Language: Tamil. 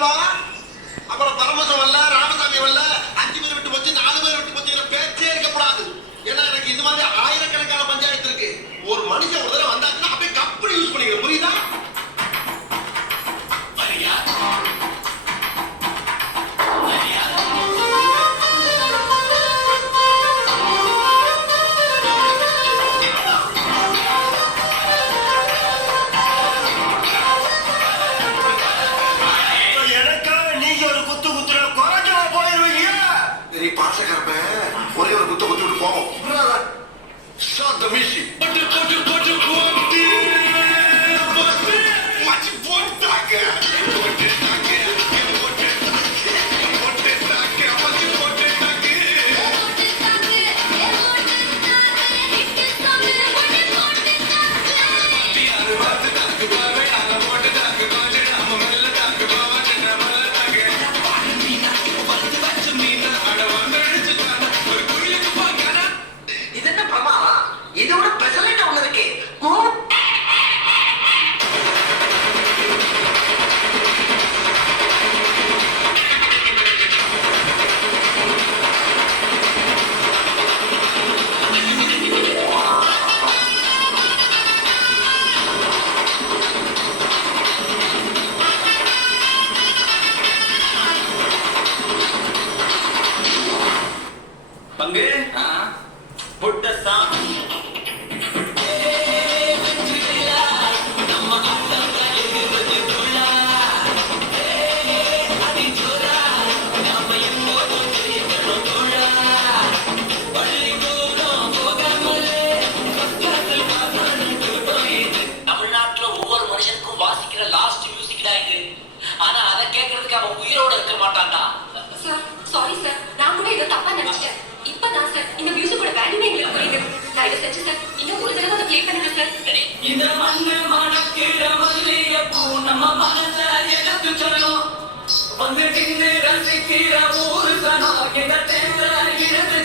வரலப்பா. அப்புறம் பரமசம் வரல, ராமசாமி வரல, 5 பேர் விட்டு போச்சு, 4 பேர் விட்டு போச்சுங்கிற பேச்சே இருக்கக்கூடாது. ஏன்னா எனக்கு இந்த மாதிரி ஆயிரக்கணக்கான பஞ்சாயத்து இருக்கு. ஒரு மனுஷன் ஒரு தடவை வந்தாச்சுன்னா அப்படியே கப்படி யூஸ் பண்ணிக்கிறேன். புரியுதா? ஒரே ஒரு குத்த குத்தி விட்டு போவோம். பங்கு புட்ட சாங் தமிழ்நாட்டுல ஒவ்வொரு மனுஷனுக்கும் வாசிக்கிற லாஸ்ட் மியூசிக் தான் இது. ஆனா அதை கேட்கறதுக்கு அவன் உயிரோட இருக்க மாட்டான்டா. சார் சாரி சார், நான் கூட ஏதோ தப்பா நினைச்சிட்டேன். இப்பதான் சார் இந்த மியூசிக்கோட வேல்யூ எங்களுக்கு புரியுது. தயவு செஞ்சு சார் இன்னும் ஒரு தடவை அதை ப்ளே பண்ணுங்க சார். இந்த மண்ணு மணக்கிற மல்லிகைப்பூ நம்ம மனச எடுத்து சொல்லும். வந்து நின்று ரசிக்கிற ஊரு சனம் இந்த தேர்தல் இடத்து